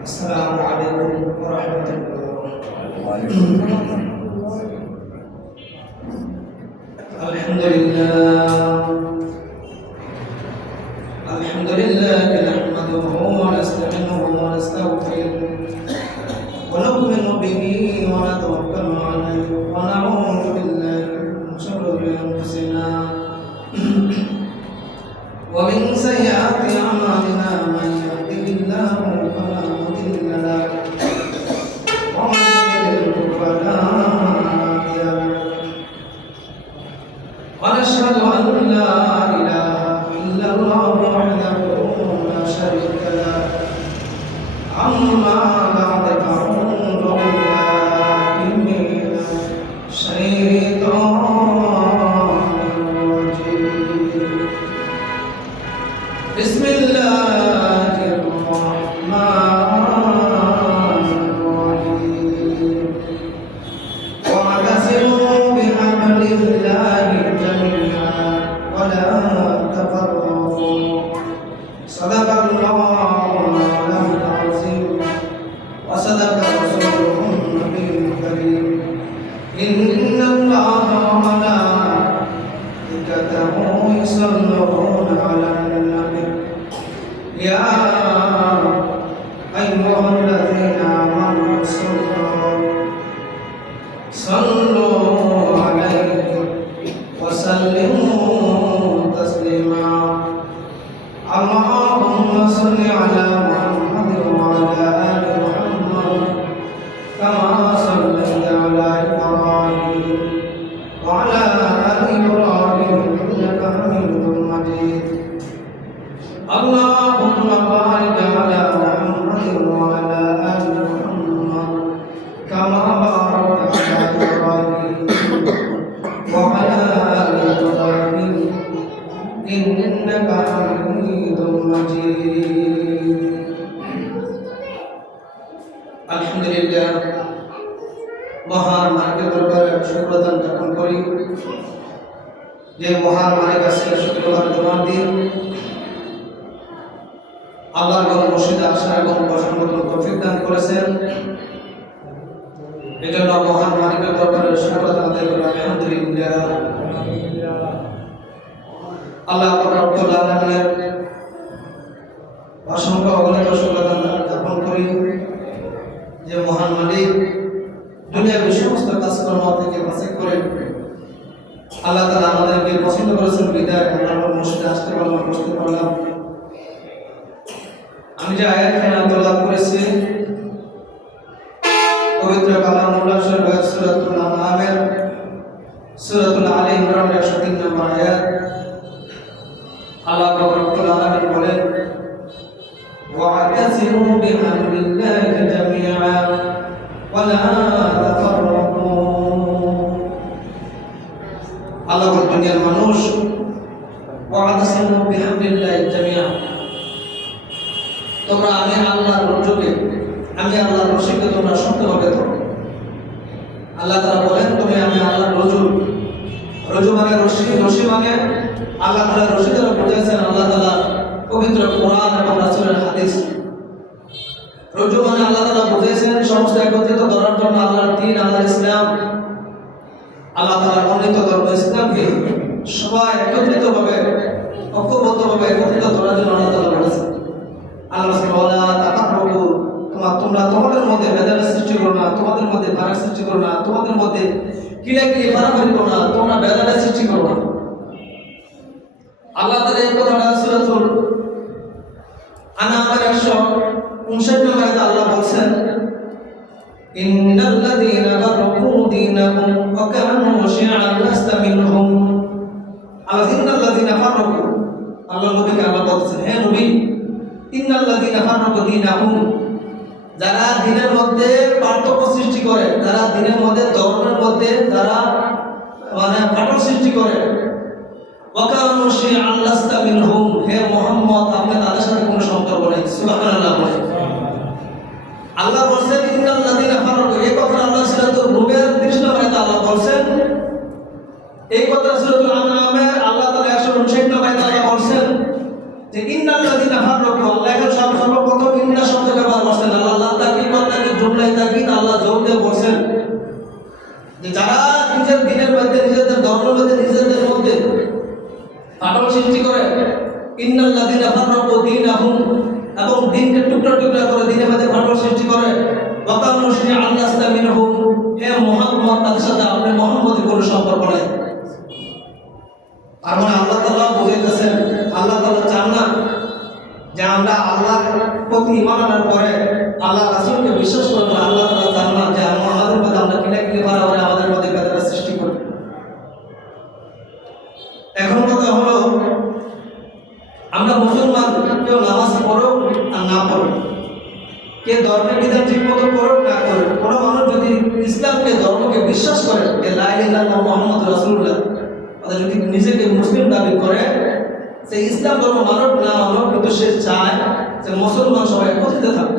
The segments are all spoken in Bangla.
السلام عليكم ورحمة الله. الحمد لله نحمده ونستعينه ونستغفره ونؤمن به ونتوكل عليه ونعوذ بالله من شرور أنفسنا ومن سيئات أعمالنا من يهده الله فلا مضل له ومن يضلل فلا هادي له ونشهد أن لا إله إلا الله وحده لا شريك له أما بعد فأعوذ بالله من الشيطان الرجيم. بسم الله الرحمن الرحيم. واعتصموا بحبل الله جميعا ولا تفرقوا. صدق الله العظيم وصدق رسوله النبي الكريم. إن الله وملائكته يصلون على النبي يا أيها الذين آمنوا صلوا عليه وسلموا تسليما. اللهم صل على محمد وعلى آل محمد كما صليت على إبراهيم وعلى آل إبراهيم إنك حميد مجيد. اللهم بارك على محمد وعلى آل محمد كما باركت على إبراهيم وعلى آل إبراهيم إنك حميد مجيد. আলহামদুলিল্লাহ, মহান মালিকের দরবারে শুকরানা জ্ঞাপন করি যে মহান মালিক আজকে শুক্রবার জুমার দিন আল্লাহর ঘর মসজিদে আসা এবং বসার মতন তৌফিক দান করেছেন। এজন্য মহান মালিকের দরবারে শুকরানা আদায় করি আলহামদুলিল্লাহ। আল্লাহ রব্বুল আলামিনের অসংখ্য অগণিত শুকরানা জ্ঞাপন করি যে মহান মালিক দুনিয়ার সমস্ত কাজকর্ম থেকে বাছাই করে আল্লাহ তাআলা আমাদেরকে পছন্দ করেছেন বিদায় আমরা মসজিদে আসতে পারলাম, বসতে পারলাম। আমি যে আয়াতখানা তেলাওয়াত করেছি পবিত্র কালামুল্লাহ শরীফ সূরাতুল আনআমের সূরাতুল আলী ইমরানের 103 নম্বর আয়াত। আল্লাহ রব্বুল আলামিন বলেন واعتصموا بحبل الله جميعا ولا تفرقوا. আল্লাহ দুনিয়ার মানুষ واعتصموا بحبل الله جميعا, তোমরা আমি আল্লাহর রজ্জুকে আমি আল্লাহর রশিকে তোমরা শক্তভাবে ধরো। আল্লাহ তাআলা বলেন তুমি আমি আল্লাহর রজ্জু মানে রশি মানে আল্লাহ তাআলা রশি দ্বারা বুঝাইছেন আল্লাহ তাআলা পবিত্র কোরআন এবং রাসূলের হাদিস। রজ্জু মানে আল্লাহ তাআলা বুঝাইছেন সমস্ত একত্রিত ধরার জন্য আল্লাহর দ্বীন, আল্লাহর ইসলাম, আল্লাহ তাআলার মনোনীত ধর্ম ইসলামকে সবাই একত্রিতভাবে ঐক্যবদ্ধভাবে একত্রিত ধরার জন্য আল্লাহ তাআলা বলেছেন। আল্লাহ বলা তাকাররু, তোমরা তোমাদের মধ্যে ভেদাভেদ সৃষ্টি করো না, তোমাদের মধ্যে ফারাক সৃষ্টি করো না, তোমাদের মধ্যে কিলাকিলি ফারাফারি করো না, তোমরা ভেদাভেদ সৃষ্টি করো না। আল্লাহ তাআলা এই কথাটা সূরাতুল আনআমের 159 নম্বর আয়াতে আল্লাহ বলেন ইন্নাল্লাযীনা ফারাকু দীনাহুম ওয়া কানু শি'আন লাস্তা মিনহুম। ইন্নাল্লাযীনা ফারাকু, আল্লাহ নবীকে আল্লাহ বলেছেন হে নবী ইন্নাল্লাযীনা ফারাকু দীনাহুম, যারা দ্বীনের মধ্যে পার্থক্য সৃষ্টি করে, যারা দ্বীনের মধ্যে ধর্মের মধ্যে যারা ফাটল সৃষ্টি করে, ওয়া কানু শি'আন লাস্তা মিনহুম, হে মুহাম্মদ আপনি তাদের সাথে কোনো সম্পর্ক নেই। সুবহানাল্লাহ বলে আল্লাহ বলেন ইন্নাল্লাযীনা ফারাকু, এই কথা আল্লাহ সূরাতুল রুমের 30 নম্বর আয়াতে আল্লাহ বলেন। এই কথা সূরাতুল আনআমের আল্লাহ তাআলা 159 নম্বর আয়াতে আল্লাহ বলেন যে ইন্নাল্লাযীনা ফারাকু, আল্লাহ সর্বপ্রথম ইন্না শব্দ ব্যবহার করছেন। আল্লাহ ফাটল সৃষ্টি করে, ইন্নাল্লাযীনা ফাররাকু দীনাহুম, এবং দিনকে টুকরা টুকরা করে দিনের মধ্যে ফাটল সৃষ্টি করে, ওয়া কানু শি'আন লাস্তা মিনহুম, হে মুহাম্মদ তাদের সাথে আপনার মুহাম্মদের কোনো সম্পর্ক নাই। আর মানে আল্লাহ তাআলা বুঝাইতেছেন, আল্লাহ তাআলা চান না যে আমরা আল্লাহর প্রতি ঈমান আনার পরে আল্লাহ রাসূলকে বিশ্বাস করব। আল্লাহ তাআলা চান না যে আমাদের মধ্যে আমরা কিলাকিলি করা করে আমাদের মধ্যে ভেদাভেদ সৃষ্টি করি। এখন কথা হলো, আমরা মুসলমান কেউ নামাজ পড়ুক আর না পড়ুক, কে ধর্মের বিধান ঠিক মতো করুক না করুক, কোনো মানুষ যদি ইসলামকে ধর্মকে বিশ্বাস করে যে লা ইলাহা ইল্লাল্লাহ মুহাম্মাদুর রাসূলুল্লাহ, তাহলে যদি নিজেকে মুসলিম দাবি করে, সে ইসলাম ধর্ম মানব না মানব, কিন্তু সে চায় যে মুসলমান সবাই একত্রিত থাকে।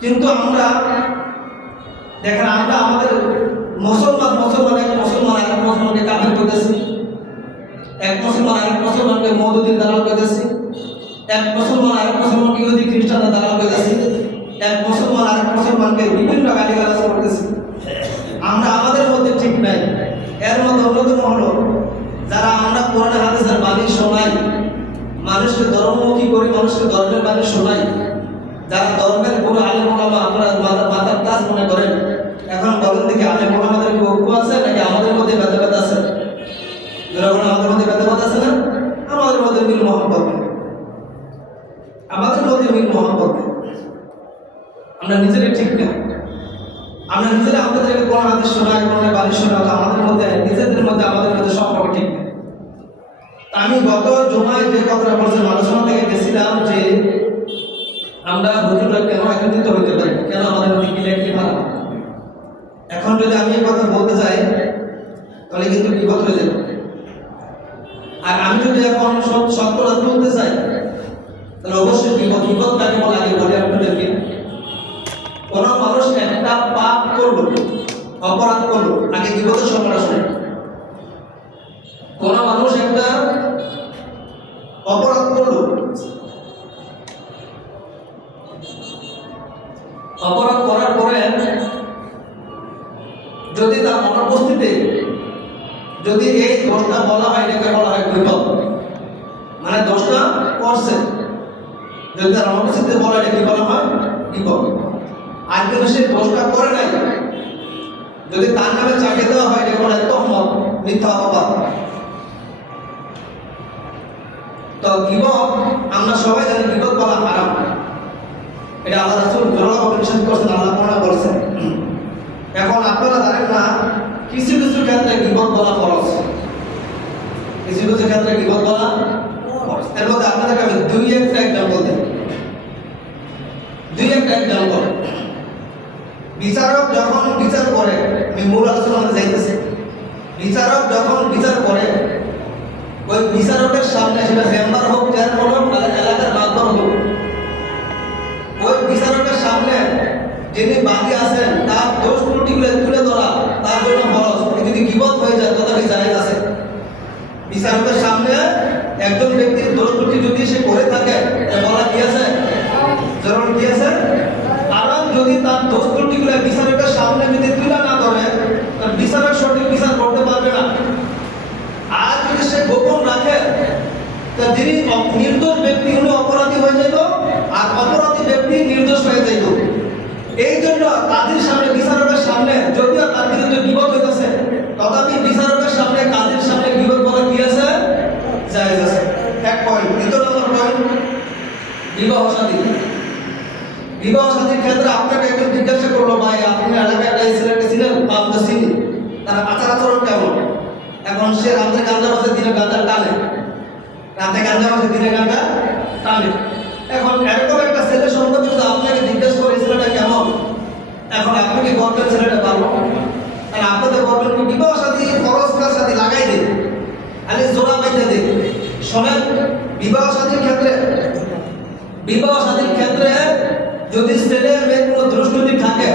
কিন্তু আমরা দেখেন, আমরা আমাদের মুসলমান এক মুসলমানকে কাফের করতেছি, এক মুসলমান আরেক মুসলমানকে মওদুদির দালাল করতেছি, এক মুসলমান আরেক মুসলমানকে ইহুদি খ্রিস্টানদের দালাল করতেছি, এক মুসলমান আরেক মুসলমানকে বিভিন্ন গালিগালাজ করতেছি। আমরা আমাদের মধ্যে ঠিক নাই। এর মধ্যে অন্যতম হলো, যারা আমরা কোরআন হাদিসের বাণী শোনাই, মানুষকে ধর্মমুখী করি, মানুষকে ধর্মের বাণী শোনাই, যারা ধর্মের কোনো আলেম ওলামা আপনারা মাথার ক্লাস মনে করেন, এখন বলেন দেখি আলেম ওলামাদের কি ঐক্য আছে নাকি আমাদের মধ্যে ভেদাভেদ আছে? যখন আমাদের মধ্যে ভেদাভেদ আছে না, আমাদের মধ্যে মিল মহব্বত নেই, আমাদের মধ্যে মিল মহব্বত নেই। আমরা নিজেরাই ঠিক না, আমরা নিজেরা আমাদেরকে কোন হাদিস শোনাই, কোন বাণী শোনাই, আমাদের মধ্যে নিজেদের মধ্যে আমাদের মধ্যে সম্পর্ক ঠিক নেই। আমি গত জুমায় যে কথাটা বলছিলাম, আলোচনা থেকে গেছিলাম যে আমরা হুজুররা কেন একত্রিত হইতে পারি, কেন আমাদের মধ্যে কিলাকিলি ভালো। এখন যদি আমি এই কথা বলতে চাই তাহলে কিন্তু বিপদ হয়ে যাবে। আর আমি যদি এখন সব কথা তুলতে চাই তাহলে অবশ্যই বিপদ কাকে বলে আগে বলে আপনাদেরকে। কোন মানুষ একটা পাপ করলো, অপরাধ করলো, আগে বিপদের সংখ্যাটা শুনে। কোন মানুষ একটা অপরাধ করলো, অপরাধ করার পরে যদি তার অনুপস্থিতিতে যদি এই দোষটা বলা হয়, এটাকে বলা হয় বিপদ। মানে দোষটা করছে, যদি তার অনুপস্থিতিতে বলা, এটা কি বলা হয়? বিপদ। আর কিন্তু সে দোষটা করে নাই, যদি তার নামে চাপিয়ে দেওয়া হয়, এটা বলা হয় তহমত, মিথ্যা অপবাদ। তো গীবত আমরা সবাই জানি, গীবত বলা হারাম। এটা আল্লাহ রাসূল জোরালোভাবে নিষেধ করেছেন, আল্লাহ কোরআনে বলেছেন। এখন আপনারা জানেন না, কিছু কিছু ক্ষেত্রে গীবত বলা ফরজ, কিছু কিছু ক্ষেত্রে গীবত বলা ফরজ। এর মধ্যে আপনাদেরকে আমি দুই একটা এক্সাম্পল দিই। বিচারক যখন বিচার করে, আমি মূল আলোচনা যাইতেছি, বিচারক যখন বিচার করে, ওই বিচারকের সামনে, সেটা মেম্বার হোক, চেয়ারম্যান হোক, এলাকার মাধ্যম হোক, ওই বিচারকের সামনে যিনি বাদী আছেন তার দোষ ত্রুটিগুলো তুলে ধরা তার জন্য ফরজ। যদি গীবত হয়ে যায় তথাপি জায়েজ আছে। বিচারকের সামনে একজন ব্যক্তির দোষ ত্রুটি যদি সে করে থাকে, বলা কি আছে? জরুরি কি আছে? কারণ যদি তার দোষ ত্রুটিগুলো বিচারকের সামনে যদি তুলে না ধরে, তার বিচারক সঠিক বিচার করতে পারবে না। আর যদি সে গোপন রাখে, তা যিনি নির্দোষ ব্যক্তি উনি অপরাধী হয়ে যাইত, আর অপরাধী ব্যক্তি নির্দোষ হয়ে যাইত। এই জন্য কাজীর সামনে, বিচারকের সামনে, যদিও তার বিরুদ্ধে গীবত হইতেছে, তথাপি বিচারকের সামনে, কাজীর সামনে গীবত বলা কি আছে? জায়েজ আছে। এক পয়েন্ট। দ্বিতীয় নম্বর পয়েন্ট, বিবাহ শাদী। বিবাহ শাদীর ক্ষেত্রে আপনাকে একজন জিজ্ঞাসা করলো, ভাই আপনি এলাকায় একটা ছেলেকে ছিলেন, আমরা চিনি, তার আচার আচরণ কেমন? এখন সে রাতে গাঁজা বাজে, দিনে গাঁজা টানে, রাতে গাঁজা বাজে, দিনে গাঁজা টানে। এখন এরকম একটা ছেলে সম্পর্কে যদি আপনাকে জিজ্ঞেস করে ছেলেটা কেমন, এখন আপনি কি বলবেন ছেলেটা ভালো? আর আপনাদের বলবেন কি বিবাহ শাদী ফরজ কাজ শাদী লাগাই দিন, আরে জোড়া বাইতে দিন। শোনেন, বিবাহ শাদীর ক্ষেত্রে যদি ছেলে মেয়ের কোনো দ্রষ্টুটি থাকে,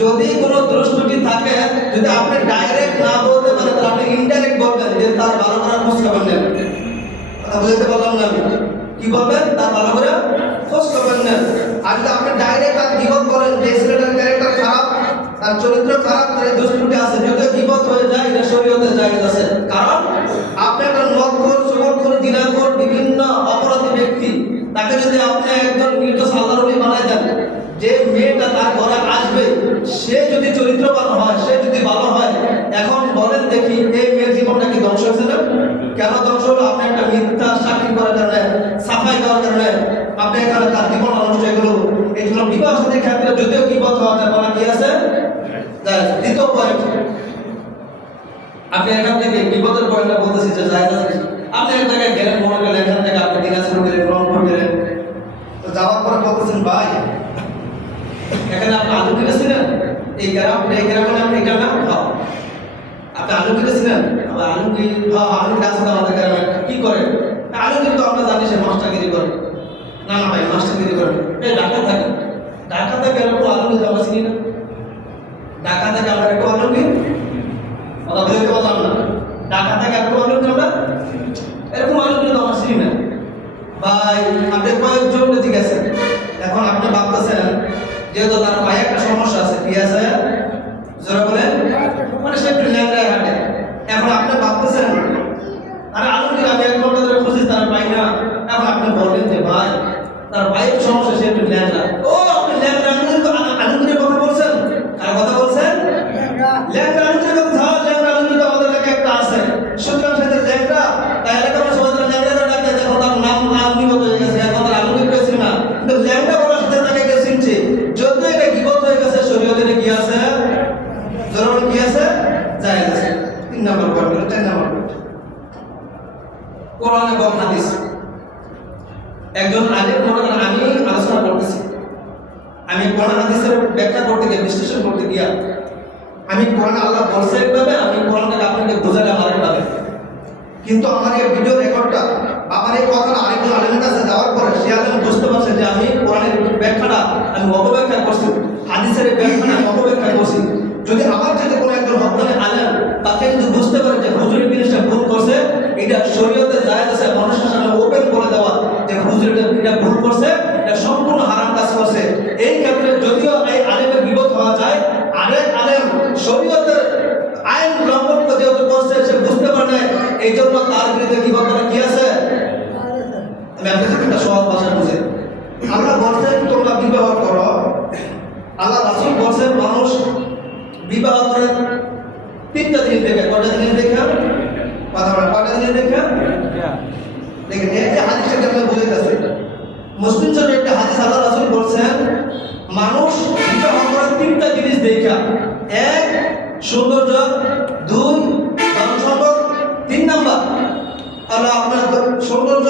যদি কোনো দ্রষ্টুটি থাকে, যদি আপনি ডাইরেক্ট না বলতে পারেন, তাহলে আপনি ইনডাইরেক্ট বলবেন যে তার ভালো করার খোঁজ খবর নেন। কথা বুঝতে পারলাম না? কি বলবেন? তার ভালো করে খোঁজ খবর নেন। আর যদি আপনি ডাইরেক্ট আর গীবত করেন যে ছেলেটার ক্যারেক্টার খারাপ, তার চরিত্র খারাপ, তার দোষ ত্রুটি আছে, যদি গীবত হয়ে যায়, এটা সে শরীয়তে জায়েজ আছে। কারণ আপনি একটা মদখোর, সুবখোর, জিনাখোর, বিভিন্ন অপরাধী ব্যক্তি, তাকে যদি আপনি একজন নির্দোষ আল্লাহর ওলি বানায় দেন, যে মেয়েটা তার ঘরে আসবে সে যদি চরিত্রবান হয়, সে যদি ভালো হয়, এখন বলেন দেখি এই মেয়ের জীবনটা কি ধ্বংস হয়েছে না? কেন ধ্বংস হলো? আপনি একটা মিথ্যা সাক্ষী করার কারণে, সাফাই দেওয়ার কারণে আপনি এখানে তার জীবন নষ্ট হয়ে গেল। এই জন্য বিবাহ সাথীর ক্ষেত্রে যদিও কি কথা হওয়া যায়, বলা কি আছে? দ্বিতীয় পয়েন্ট, আপনি এখান থেকে বিপদের পয়েন্টটা বলতেছি যে জায়েজ আছে। আপনি এক জায়গায় গেলেন, মনে করলেন এখান থেকে আপনি দিনাজপুর গেলেন, রংপুর গেলেন, তো যাওয়ার পরে বলতেছেন ভাই এখানে আপনি আলু কিনেছিলেন, এই গ্রামে আপনি এটা না খাও, আপনি আলু কিনেছিলেন, আবার আলু কি আলু গাছ আমাদের গ্রামে কি করে? আলু কিন্তু আমরা জানি সে মাস্টারগিরি করে। না না ভাই, মাস্টারগিরি করে এই ঢাকা থাকে, ঢাকা থেকে এরকম আলু কিন্তু আমরা চিনি না। ঢাকা থেকে আমরা একটু আলু কিনি, কথা বলতে পারলাম না। ঢাকা থেকে এরকম আলু কিনি আমরা, এরকম আলু কিন্তু আমরা চিনি না। ভাই আপনি কয়েকজন জিজ্ঞাসেন, এখন আপনি ভাবতেছেন যেহেতু তার পায়ে একটা সমস্যা আছে, কি আছে? যারা বলেন মানে সে একটু ল্যাংড়ায় হাঁটে। এখন আপনি ভাবতেছেন আরে আলু কিনে আমি 1 ঘন্টা ধরে খুঁজি তার পাই না। এখন আপনি বললেন যে ভাই তার পায়ে একটু সমস্যা, সে একটু ল্যাংড়া। ও আপনি ল্যাংড়া আলু কিনে কথা বলছেন? কার কথা বলছেন? ল্যাংড়া আলু কিনে কথা। ল্যাংড়া আলু কিন্তু আমাদের এলাকায় একটা আছে, সুতরাং সেটা ল্যাংড়া, তাই এলাকার সবাই তার ল্যাংড়া ডাকতে, দেখো তার নাম বিগত হয়ে গেছে, এখন তার আলু কিনে ছিল না, কিন্তু ল্যাংড়া বলার সাথে তাকে কে চিনছে? যদি এটা বিগত হয়ে গেছে, শরীয়তে কি আছে? জরুরি কি আছে? জায়েজ আছে। 3 নম্বর পয়েন্ট, 4 নম্বর পয়েন্ট, কোরআন এবং হাদিস। একজন আলেম, মনে করেন আমি আলোচনা করতেছি, আমি কোরআন হাদিসের ব্যাখ্যা করতে গিয়ে, বিশ্লেষণ করতে গিয়া আমি কোরআন আল্লাহ বলছে একভাবে, আমি কোরআনটাকে আপনাকে বোঝালাম আরেকভাবে, কিন্তু আমার এই ভিডিও রেকর্ডটা, আমার এই কথাটা আরেকজন আলেমের কাছে যাওয়ার পরে সে আলেম বুঝতে পারছে যে আমি কোরআনের ব্যাখ্যাটা আমি অপব্যাখ্যা করছি, হাদিসের ব্যাখ্যাটা অপব্যাখ্যা করছি। যদি আমার যদি কোনো একজন হক্কানি আলেম তাকে যদি বুঝতে পারে যে হুজুর জিনিসটা ভুল করছে, এটা শরীয়তে জায়েজ আছে, মানুষের সামনে ওপেন করে দেওয়া যে হুজুর এটা ভুল করছে, এটা সম্পূর্ণ হারাম কাজ করছে, এই ক্ষেত্রে যদিও এই আলেমের বিপদ হওয়া যায়, আরেক আলেম শরীয়তের আইন লঙ্ঘন যেহেতু করছে, সে বুঝতে পারে এই জন্য তার বিরুদ্ধে বিপদ করা কি আছে? আমি আপনাদের একটা সহজ ভাষায় বুঝে, আল্লাহ বলছেন তোমরা বিবাহ করো, আল্লাহ রাসূল বলছেন মানুষ বিবাহ করে 3টা জিনিস দেখে। কয়টা জিনিস দেখে? কথা বলে কয়টা জিনিস দেখে? দেখেন এই হাদিসটা আমরা বুঝাইতেছি, মুসলিম শরীফে একটা হাদিস আল্লাহ রাসূল বলছেন মানুষ বিবাহ করে 3টা জিনিস দেখে। 1 সৌন্দর্য, 2 ধন সম্পদ, 3 নাম্বার আল্লাহ আপনার সৌন্দর্য,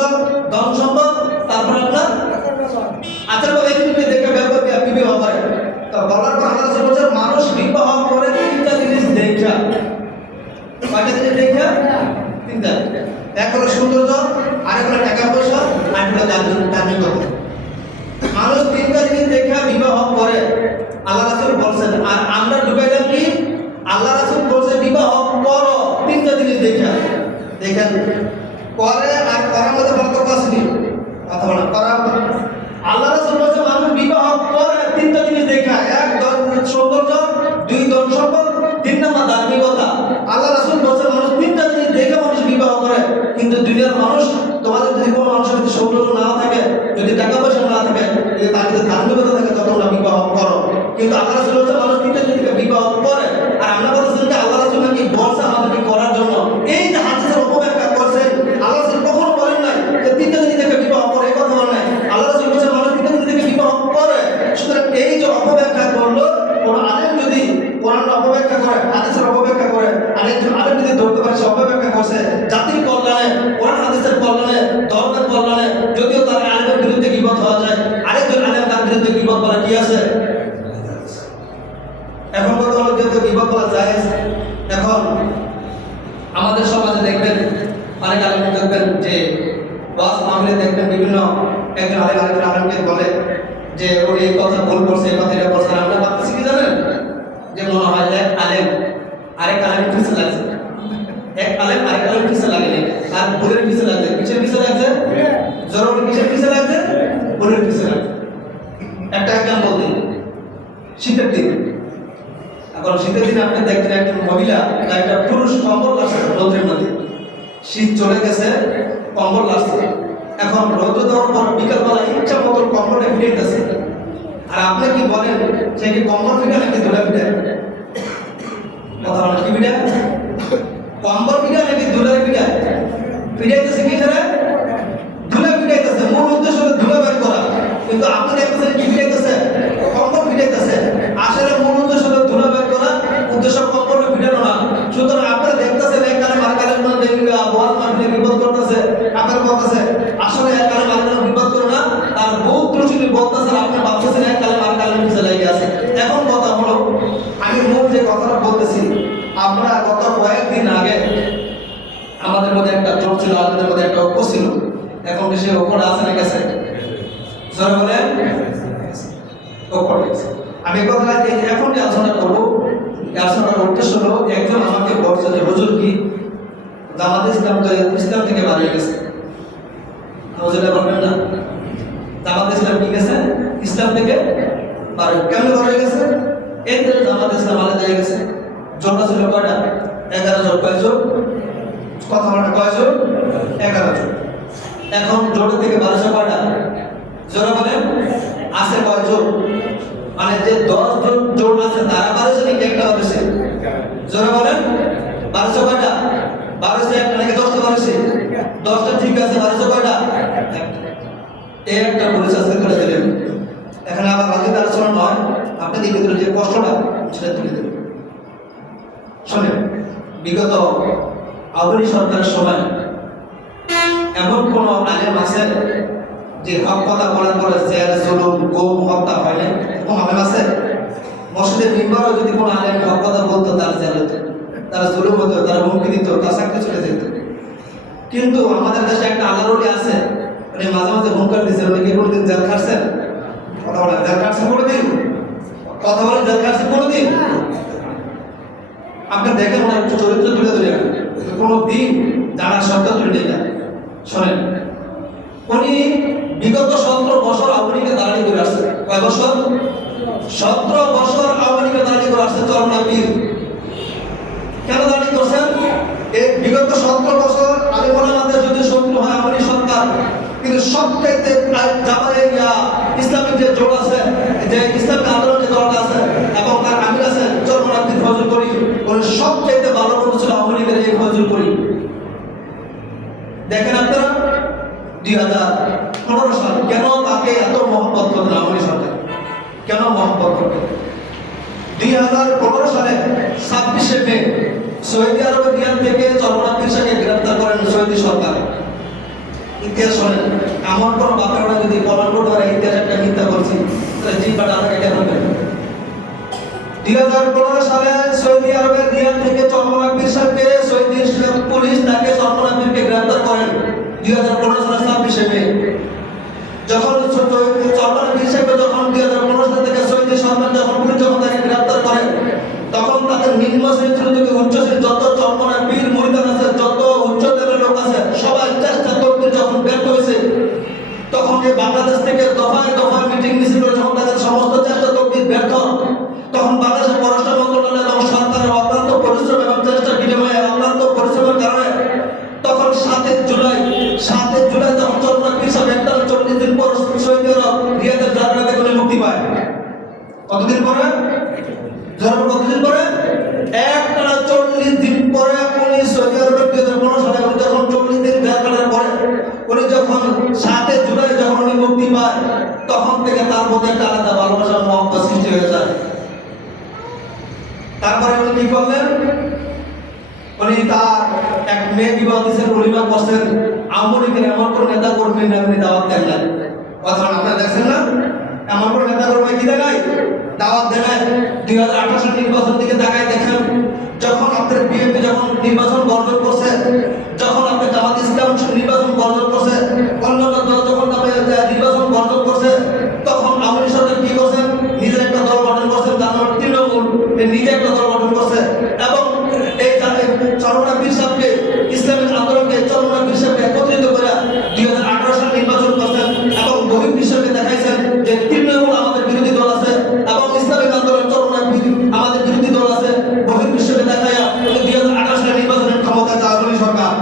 ধন সম্পদ, তারপর আপনার আচার ব্যবহার, এই তিনটে দেখে ব্যবহার কি আপনি বিবাহ করেন। তো বলার পর আল্লাহ রাসূল বলেন মানুষ বিবাহ করে 3টা জিনিস দেখে। কয়টা জিনিস দেখে? 3টা। এক হলো সৌন্দর্য, আরেক হলো টাকা পয়সা, আর হলো ধার্মিকতা। মানুষ 3টা জিনিস দেখে বিবাহ করে আল্লাহ রাসূল বলছেন। আর আমরা ঢুকাইলাম কি? আল্লাহ রাসূল বলছে বিবাহ করো 3টা জিনিস দেখে। দেখেন করে আর করার মধ্যে পার্থক্য আছে কি? কথা বলা করা। আল্লাহ রাসূল বলছে মানুষ বিবাহ করে 3টা জিনিস দেখে। 1 সৌন্দর্য, 2 ধন সম্পদ, 3 নাম্বার ধার্মিকতা। আল্লাহ রাসূল বলছে মানুষ 3টা জিনিস দেখে মানুষ বিবাহ করে। কিন্তু দুনিয়ার মানুষ, তোমাদের যদি কোনো মানুষের যদি সৌন্দর্য না থাকে, যদি টাকা পয়সা না থাকে, যদি তার যদি ধার্মিকতা থাকে, তখন তোমরা বিবাহ করো। কিন্তু আল্লাহ রাসূল বলছে মানুষ 3টা জিনিস বিবাহ করে। আর আমরা বলতেছি যে আল্লাহ রাসূল নাকি বলছে আমাদেরকে করার জন্য। এই যে হাদিসের অপব্যাখ্যা করছেন, আল্লাহ রাসূল কখনো বলেন নাই যে 3টা জিনিস দেখে বিবাহ করে, এই কথা বলেন নাই। আল্লাহ রাসূল বলছে মানুষ 3টা জিনিস দেখে বিবাহ করে। সুতরাং এই যে অপব্যাখ্যা করলো, কোন আলেম যদি কোরআন অপব্যাখ্যা করে, হাদিসের অপব্যাখ্যা করে, আরেকজন আলেম যদি ধরতে পারে সে অপব্যাখ্যা করছে জাতির কল্যাণে, কোরআন হাদিসের কল্যাণে, ধর্মের কল্যাণে, যদিও তার আলেমের বিরুদ্ধে বিপদ হওয়া যায়, আরেকজন আলেম তার বিরুদ্ধে বিপদ করা কি আছে? এখন কথা হলো যেহেতু বিপদ করা যায়, এখন আমাদের সমাজে দেখবেন অনেক আলেম দেখবেন যে ওয়াজ মাহফিলে দেখবেন বিভিন্ন একজন আলেম আরেকজন আলেমকে বলে যে ওর এই কথা ভুল করছে, এই কথা এটা করছে। আমরা ভাবতেছি কি জানেন, যে মনে হয় এক আলেম আরেক আলেমের পিছে লাগছে, এক আলেম আরেক আলেমের পিছে লাগেনি, আর ভুলের পিছে লাগছে। কিসের পিছে লাগছে? জরুরি কিসের পিছে লাগছে? ভুলের পিছে লাগছে। একটা এক্সাম্পল দিন, শীতের দিন। এখন শীতের দিনে আপনি দেখছেন একজন মহিলা একটা পুরুষ কম্বল শীত চলে গেছে, কম্বল লাগছে। এখন রৌদ্র দেওয়ার পর বিকালবেলা ইচ্ছা মতো কম্বলটা ফিরেইতেছে। আর আপনি কি বলেন সে কি কম্বল ফিরে নাকি ধুলা ফিরে? কথা বলেন কি ফিরে? কম্বল ফিরে নাকি ধুলা ফিরে? ফিরাইতেছে কি ধরে? ধুলা ফিরাইতেছে। মূল উদ্দেশ্য হলো ধুলা বের করা, কিন্তু আপনি দেখতেছেন কি ফিরাইতেছে? কম্বল ফিরাইতেছে। আসলে মূল উদ্দেশ্য হলো ধুলা বের করা, উদ্দেশ্য কম্বল ফিরানো না। সুতরাং আপনারা দেখতেছেন এক কালে মার্কালের মধ্যে বহাল মাহফিলে বিপদ করতেছে, আপনারা বলতেছে আসলে এক কালে মার্কালের বিপদ করে না, তার বহু ত্রুটি বলতেছেন, আপনি ভাবতেছেন এক কালে মার্কালের নিচে লেগে আছে। এখন কথা হলো, আমি মূল যে কথাটা বলতেছি, আমরা গত কয়েকদিন আগে আমাদের মধ্যে একটা জোট ছিল, আমাদের মধ্যে একটা ঐক্য ছিল। এখন সে ঐক্যটা আছে না গেছে? জোরে বলেন ঐক্য গেছে। আমি কথা এখন যে আলোচনা করবো, আলোচনার উদ্দেশ্য হলো, একজন আমাকে বলছে যে হুজুর কি জামাত ইসলাম থেকে বাড়িয়ে গেছে? যেটা বলবেন না, জামাত ইসলাম কি গেছে? ইসলাম থেকে কেমন বাড়িয়ে গেছে? এতে জামাত ইসলাম আলাদা হয়ে গেছে। জোটটা ছিল কয়টা? 11 জন। কয়জন? কথা বলেন কয়জন? 11 জন। এখন জোট থেকে 1200 কয়টা? জোরে বলেন আছে কয়জন? মানে যে 10 জন জোট আছে তারা 1200 নাকি একটা হয়েছে? জোরে বলেন 1200 কয়টা? 1200 একটা নাকি 10টা 1200? 10টা ঠিক আছে, 1200 কয়টা? এই একটা পরিচয় করে দিলেন। এখানে আবার রাজনীতি আলোচনা নয়, আপনি দেখে দিলেন যে কষ্টটা সেটা তুলে দেবেন। শোনেন, বিগত আওয়ামী সরকারের সময় এমন কোন আলেম আছে যে হক কথা বলার পরে জেল জুলুম গুম হত্যা হয় না? এরকম আলেম আছে? মসজিদের মিম্বারও যদি কোনো আলেম হক কথা বলতো তার জেল হতো, তারা জুলুম হতো, তারা হুমকি দিত, তার চাকরি চলে যেত। কিন্তু আমাদের দেশে একটা আল্লাহর আছে, মানে মাঝে মাঝে হুমকার দিচ্ছে, উনি কি কোনোদিন জেল খাটছেন? কথা বলেন জেল খাটছেন কোনোদিন? কথা বলেন জেল খাটছেন কোনোদিন? আপনি দেখেন ওনার একটু চরিত্র তুলে ধরে কোনো দিন জানার সত্ত্বেও তুলে যায়। শোনেন, উনি বিগত 17 বছর আওয়ামী লীগের দাঁড়ানি করে আসছে। কয় বছর? 17 বছর আওয়ামী লীগের দাঁড়ানি করে আসছে। চরমনাই পীর কেন দাঁড়ানি করছেন? এই বিগত 17 বছর আলেম ওলামাদের যদি শত্রু হয় আওয়ামী সরকার, কিন্তু সবচাইতে ইসলামিক যে জোট আছে, যে ইসলামিক আন্দোলন যে দলটা আছে এবং তার আমির আছে চরমনাই পীর ফজল করি, উনি সবচাইতে ভালো বন্ধু ছিল আওয়ামী লীগের এই ফজল করি। দেখেন আপনারা 2015 সাল কেন তাকে এত মহব্বত করতেন আওয়ামী সরকার? কেন মহব্বত করতেন? 2015 সালে 26শে মে সৌদি আরবের রিয়াদ থেকে চরমনাই পীর সাহেবকে গ্রেফতার করেন সৌদি সরকার। ইতিহাস শোনেন, এমন কোন বাপেরা যদি প্রমাণ করতে পারে ইতিহাস একটা মিথ্যা করছি, তাহলে জিব্বাটা আলাদা কেটে হবে। 2015 সালে সৌদি আরবের রিয়াদ থেকে চরমনাই পীর সাহেবকে সৌদি পুলিশ তাকে চরমনাই পীরকে গ্রেফতার করেন 2015 সালের 26শে মে। যখন চরমনাই পীর সাহেবকে যখন 2015 সাল থেকে সৌদি সরকার যখন পুলিশ যখন তাকে গ্রেফতার করে, তখন তাদের নিম্ন শ্রেণী থেকে উচ্চ শ্রেণী যত চরমনাই পীর মুরিদান আছে, যত উচ্চ লেভেলের লোক আছে, সবাই চেষ্টা তদবির যখন ব্যর্থ হয়েছে, তখন যে বাংলাদেশ থেকে দফায় দফায় মিটিং মিছিল করে যখন তাদের সমস্ত চেষ্টা তদবির ব্যর্থ, তখন বাংলাদেশের পররাষ্ট্র মন্ত্রণালয় এবং সরকারের অক্লান্ত পরিশ্রম এবং চেষ্টার বিনিময়ে অক্লান্ত পরিশ্রমের কারণে তখন 7 জুলাই যখন চরমনাই পীর সাহেব 41 দিন পর সৌদি আরব রিয়াদের জান্নাত থেকে মুক্তি পায়। কতদিন পরে? কতদিন পরে? একটানা 40 দিন পরে উনি সৌদি আরবের 2015 সালে উনি যখন 40 দিন জেল কাটার পরে উনি যখন 7 জুলাই যখন উনি মুক্তি পায়, তখন থেকে তার মধ্যে একটা আলাদা ভালোবাসা মহব্বত সৃষ্টি হয়ে যায়। তারপরে উনি কি করলেন? উনি তার এক মেয়ে বিবাহ দিয়েছেন, অলিমা করছেন। আওয়ামী লীগের এমন কোন নেতা কর্মী না উনি দাওয়াত দেন না। কথা আপনারা দেখছেন না? এমন কোন নেতা কর্মী কি দেয় নাই? দাওয়াত দেয় নাই। 2018 সালের নির্বাচন দিকে তাকায় দেখেন, যখন আপনার বিএনপি যখন নির্বাচন বর্জন করছে, যখন আপনি জামাত ইসলাম নির্বাচন বর্জন করছে, অন্যান্য দল যখন নির্বাচন বর্জন করছে, তখন আওয়ামী সরকার কি করছেন? নিজের একটা দল গঠন করছেন, তার নাম তৃণমূল। নিজে একটা দল গঠন করছে এবং এই চরমনাই পীর সাহেবকে ইসলামিক আন্দোলনকে চরমনাই পীর সাহেবকে একত্রিত করে 2018 সালে নির্বাচন করছেন এবং বহির্বিশ্বকে দেখাইছেন যে তৃণমূল আমাদের বিরোধী দল আছে এবং ইসলামিক আন্দোলন চরমনাই পীর আমাদের বিরোধী দল আছে। বহির্বিশ্বকে দেখাইয়া 2018 সালে নির্বাচনের ক্ষমতা চায় আওয়ামী সরকার।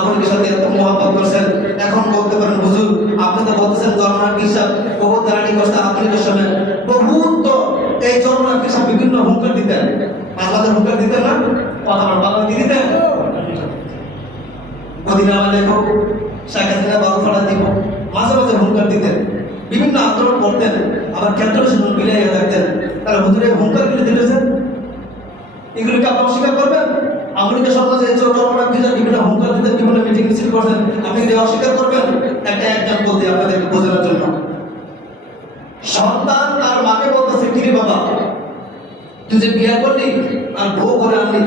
আপনাদের সাথে এত মহব্বত করছেন, এখন বলতে পারেন হুজুর আপনি তো বলতেছেন জর্নাল হিসাব বহু দাঁড়ানি করছেন আপনাদের সময় বহুত, তো এই জর্নাল হিসাব বিভিন্ন হুঙ্কার দিতেন, আমাদের হুঙ্কার দিতেন না, আমার বাবা দিয়ে দিতেন মদিনা আমাদের শাখাতিরা বাবু ফাড়া দিব, মাঝে মাঝে হুঙ্কার দিতেন, বিভিন্ন আন্দোলন করতেন, আবার ক্ষেত্র সেগুলো মিলাইয়া থাকতেন। তারা হুজুরে হুঙ্কারগুলি দিতেছেন, এগুলিকে আপনি অস্বীকার করবেন? আমেরিকা সমাজে বিভিন্ন হুঙ্কার দিতেন, বিভিন্ন মিটিং মিছিল করতেন, আপনি কি অস্বীকার করবেন? একটা এক্সাম্পল দিই আপনাদেরকে বোঝানোর জন্য। সন্তান তার মাকে বলতেছে, কিরে বাবা তুই যে বিয়ে করলি আর বউ করে আনলি,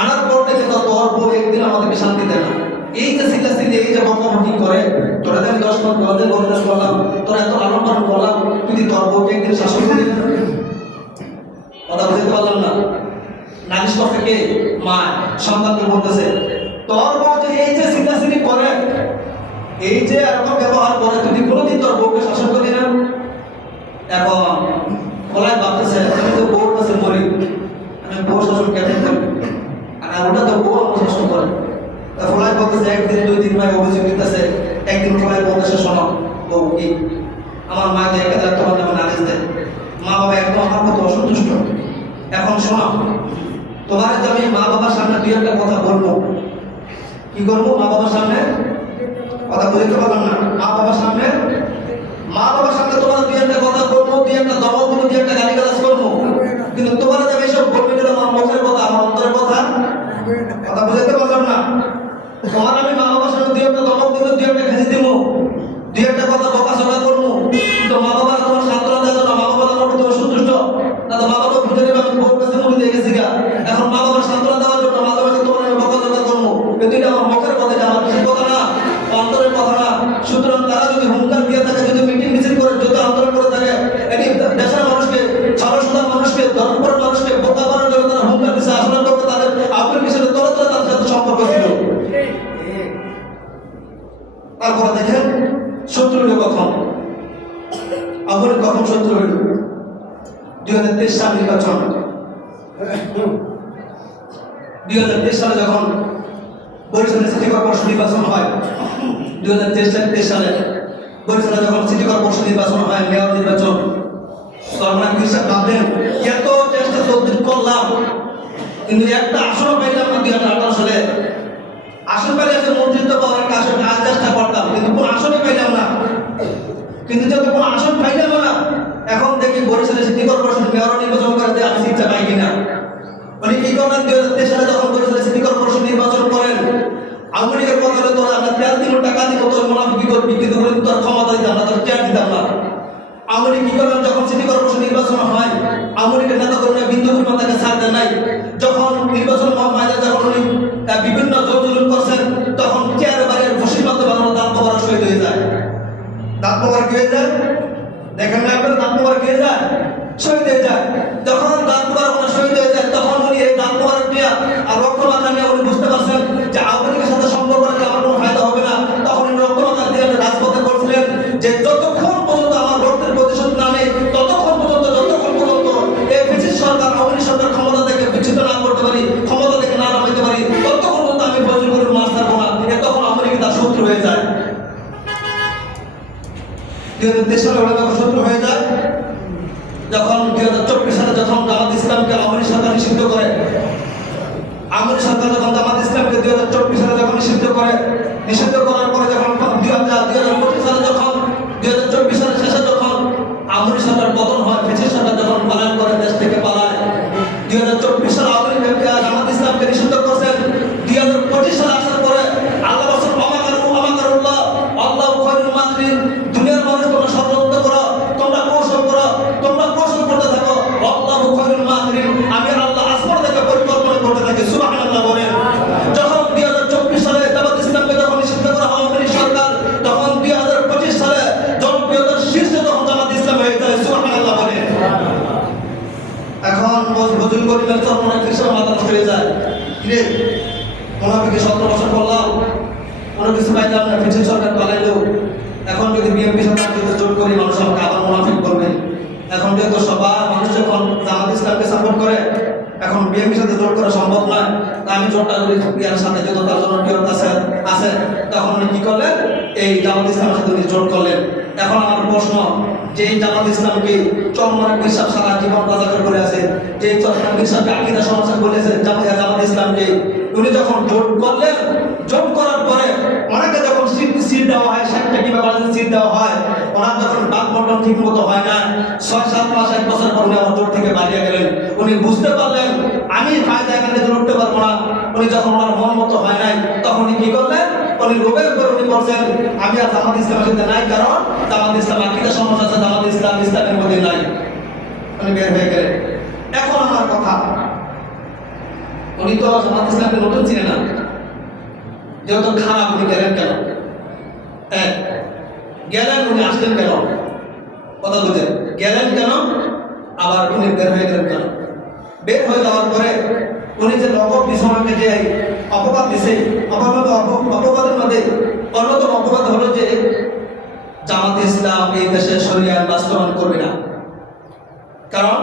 আনার পর থেকে তো তোর বউ একদিন আমাদেরকে শান্তি দেয় না, এই যে সিলাসিলি এই যে বকাবকি করে, তোরা আমি 10 মাস গজে বরদাস করলাম, তোরা এত লালন পালন করলাম, তুই তোর বউকে একদিন শাসন করলি না? কথা বুঝতে পারলাম না। নালিশ করতে কে? মা সন্তানকে বলতেছে তোর বউ যে এই যে সিলাসিলি করে, এই যে এরকম ব্যবহার করে, তুই কোনোদিন তোর বউকে শাসন করলি না? এখন বলাই ভাবতেছে আমি তো বউর কাছে মরি, আমি বউ শাসন কেমন করি, আর ওটা তো বউ আমার শাসন করে। ফলাই বলতেছে একদিন 2 দিন ভাই অভিযোগ দিতেছে, একদিন ফলাই বলতেছে শোনো বউ কি আমার মাকে একা তোমার নামে নালিশ দেয়, মা বাবা একদম আমার কত অসন্তুষ্ট। এখন শোনো তোমার যে আমি মা বাবার সামনে 2 একটা কথা বলবো, কি করবো মা বাবার সামনে? কথা বুঝতে পারলাম না। মা বাবার সামনে তোমার 2 একটা কথা বলবো, 2 একটা দমক দেবো, 2 একটা গালিগালাজ করবো, কিন্তু তোমার যে এসব বলবে এটা আমার মুখের কথা, আমার অন্তরের কথা। কথা বুঝতে পারলাম না। তোমার আমি মা বাবার সামনে 2 একটা দমক দেবো, 2 একটা ঘেঁষে দেবো, 2 একটা কথা বকাঝকা করবো, কিন্তু মা বাবার তোমার সান্ত্বনা দেয় না, মা বাবা তোমার প্রতি অসন্তুষ্ট না, তো মা বাবা বুঝে দেবে আমি বউর কাছে মরে দিয়ে গেছি গা। এখন মা বাবার সান্ত্বনা দেওয়ার জন্য মাঝে মাঝে তোমার আমি বকাঝকা করবো, কিন্তু এটা আমার মুখের কথা, এটা আমার কিছু কথা না, অন্তরের কথা না। সুতরাং তারা যদি হুঙ্কার দিয়ে থাকে, যদি মিটিং মিছিল করে, যদি আন্দোলন করে থাকে, এটি দেশের মানুষকে, সারসুদার মানুষকে, ধর্মপুরের মানুষকে বোকা বানানোর জন্য তারা হুঙ্কার দিচ্ছে, আসলে করবে তাদের আপনার বিষয়ে তরত তাদের সাথে সম্পর্ক ছিল। তারপরে দেখেন শত্রু হইল কখন, আগুনের কখন শত্রু হইল? 2023 সাল নির্বাচন। 2023 সালে যখন বরিশালে সিটি কর্পোরেশন নির্বাচন হয়, 2023 সালে বরিশালে যখন সিটি কর্পোরেশন নির্বাচন হয়, মেয়র নির্বাচন, তখন কৃষক ভাবলেন এত চেষ্টা তদবির করলাম কিন্তু একটা আসনও পাইলাম না। 2018 সালে আসন পাইলে আছে মন্ত্রিত্ব পাওয়ার কাজ চেষ্টা করতাম, কিন্তু কোনো আসনই পাইলাম না। কিন্তু যত কোনো আসন পাইলাম না, এখন দেখি বরিশালে সিটি কর্পোরেশন মেয়র নির্বাচন করে আমি সিটটা পাই কিনা। উনি কি করলেন? 2023 সালে যখন বরিশালে সিটি কর্পোরেশন নির্বাচন করেন, আমেরিকার কথা হলো তোরা আমরা 13 দিন টাকা দিব, তোর মুনাফিকি করবি, কিন্তু তোর ক্ষমতা দিতাম না, তোর চেয়ার দিতাম না। আমেরিকা কি করলেন? যখন সিটি কর্পোরেশন নির্বাচন হয়, আমেরিকার নেতা কর্মীরা বিন্দু পরিমাণ তাকে ছাড় দেন নাই। যখন নির্বাচন ময়দানে যখন উনি বিভিন্ন জোর করছেন, তখন চেয়ারে বাড়ির ঘুষির মাধ্যমে আমরা দাঁত পাওয়ার শহীদ হয়ে যায়। দাঁত পাওয়ার কি হয়ে যায়? দেখেন না একবার দাঁত পাওয়ার কি হয়ে যায়? শহীদ হয়ে যায়। যখন দাঁত পাওয়ার শহীদ হয়ে যায়, তখন উনি এই দাঁত পাওয়ার ক্রিয়া আর রক্তমাখা নিয়ে উনি বুঝতে পারছেন যে আমেরিকার সাথে সম্পর্ক রাখলে আমার কোনো ফায়দা হবে না। তখন উনি রক্তমাখা দিয়ে রাজপথে করছিলেন যে যতক্ষণ পর্যন্ত আমার রক্তের প্রতিশোধ না নেই, ততক্ষণ পর্যন্ত এই ব্রিটিশ সরকার আওয়ামী সরকার ক্ষমতা থেকে বিচ্যুত না করতে পারি, ক্ষমতা থেকে না নামাইতে পারি, ততক্ষণ পর্যন্ত আমি ফজল করির মাছ থাকবো না। তখন আমেরিকা তার শত্রু হয়ে যায়। 2023 সালে ওরা যখন শত্রু হয়ে যায়, যখন 2024 সালে যখন জামাত ইসলামকে আওয়ামী সরকার নিষিদ্ধ করে, আওয়ামী সরকার যখন জামাত ইসলামকে 2024 সালে যখন নিষিদ্ধ করার পরে যখন 2025 সালে যখন 2024 সালের শেষে যখন আওয়ামী সরকার পতন হয়, ব্রিটিশ সরকার যখন পলায়ন করে, দেশ থেকে পালায়, 2024 সালে আওয়ামী জামাত ইসলামকে নিষিদ্ধ করছেন। 2025 সালে আসার পরে আল্লাহ রাসূল আমাকারুল্লাহ আল্লাহু খায়রুল মাকিরিন, দুনিয়ার মানুষ তোমরা ষড়যন্ত্র করো, তোমরা কৌশল করো, তোমরা কৌশল করতে থাকো, আল্লাহু খায়রুল মাকিরিন, আমি আল্লাহ আসমান থেকে পরিকল্পনা করতে থাকি। সুবহানাল্লাহ বলেন। যখন 2024 সালে জামাত ইসলামকে যখন নিষিদ্ধ করা হয় আওয়ামী সরকার, তখন 2025 সালে জনপ্রিয়তার শীর্ষে তখন জামাত ইসলাম হয়ে যায়। সুবহানাল্লাহ বলেন। এখন বজুল করিমের চরমনে কৃষ্ণ মাথা নষ্ট হয়ে যায়। কিরে মুনাফিকি 17 বছর করলাম, কোনো কিছু পাইলাম না, ব্রিটিশ সরকার পালাইলো। এখন যদি বিএনপি সরকার যদি জোর করি, মানুষ আমাকে আবার মুনাফিক বলবে। এখন যেহেতু সবাই মানুষ যখন জামাত ইসলামকে সাপোর্ট করে, এখন বিএনপির সাথে জোট করা সম্ভব নয়, আমি জোটটা করি ইয়ার সাথে যত তার জনপ্রিয়তা আছে তখন উনি কি করলেন, এই জামাত ইসলামের সাথে উনি জোট করলেন। এখন আমার প্রশ্ন, যে জামাত ইসলামকে চরমনায় বিশ্বাস সারা জীবন রাজাকার করে আছে, যে চরমনায় বিশ্বাসকে আকিদা সমস্যা বলেছে জামাত ইসলামকে, উনি যখন জোট করলেন, জোট করার পরে ওনাকে যখন সিট দেওয়া হয়, 60টা কিংবা 50 সিট দেওয়া হয়, ওনার যখন বাক বন্টন ঠিক মতো হয় না, 6-7 মাস 1 বছর পর উনি আমার জোট থেকে বাড়িয়ে গেলেন। উনি বুঝতে পারলেন আমি ফায়দা এখান থেকে লড়তে পারবো না। উনি যখন ওনার মন মতো হয় নাই, তখন উনি কি করলেন, উনি রোগের উপর উনি বলছেন আমি আর জামাত ইসলামের সাথে নাই, কারণ জামাত ইসলাম আকিদা সমস্যা আছে, জামাত ইসলাম ইসলামের মধ্যে নাই, উনি বের হয়ে গেলেন। এখন আমার কথা, উনি তো জামাত ইসলামকে নতুন চিনে না, যেহেতু খারাপ, উনি গেলেন কেন? গেলেন, উনি আসলেন কেন? কথা বুঝেন, গেলেন কেন? আবার উনি বের হয়ে গেলেন কেন? বের হয়ে যাওয়ার পরে উনি যে নগদ বিছানাকে যে অপবাদ দিছে, অপবাদের মধ্যে অন্যতম অপবাদ হলো যে জামাত ইসলাম এই দেশে শরিয়া বাস্তবায়ন করবে না। কারণ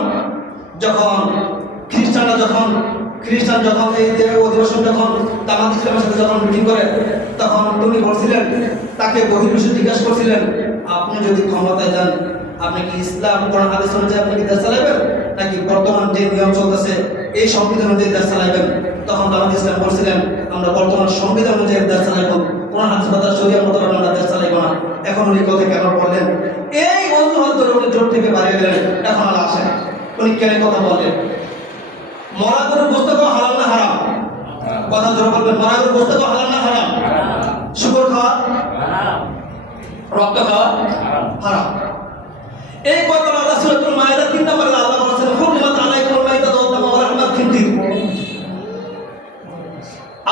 যখন খ্রিস্টান যখন এই যে অধিবেশন যখন জামাত ইসলামের সাথে যখন মিটিং করে, তখন উনি বলছিলেন, তাকে বহির্বিশ্বে জিজ্ঞাসা করছিলেন, আপনি যদি ক্ষমতায় যান, আপনি কি ইসলাম কোরআন হাদিস অনুযায়ী আপনি কি দেশ চালাবেন, নাকি বর্তমান যে নিয়ম চলতেছে এই সংবিধান অনুযায়ী দেশ চালাবেন? তখন জামাত ইসলাম বলছিলেন, আমরা বর্তমান সংবিধান অনুযায়ী দেশ চালাইব, কোরআন হাদিস বা শরিয়া মোতাবেক আমরা দেশ চালাইব না। এখন উনি কথা কেন বললেন? এই অজুহাত ধরে উনি জোট থেকে বাড়িয়ে গেলেন। এখন আর আসেন, উনি কেন কথা বললেন? মরা গরুর গোশত খাওয়া হালাল না হারাম? কথা জোরে বলবেন, মরা গরুর গোশত খাওয়া হালাল না হারাম? শুকর খাওয়া হারাম, রক্ত খাওয়া হারাম। এই কথা আল্লাহ সূরাতুল মায়েদা 3 নম্বরে আল্লাহ বলেছেন, হুরমাত আলাইকুমুল মাইতাতু ওয়াদ দামু ওয়া লাহমাল খিনজির।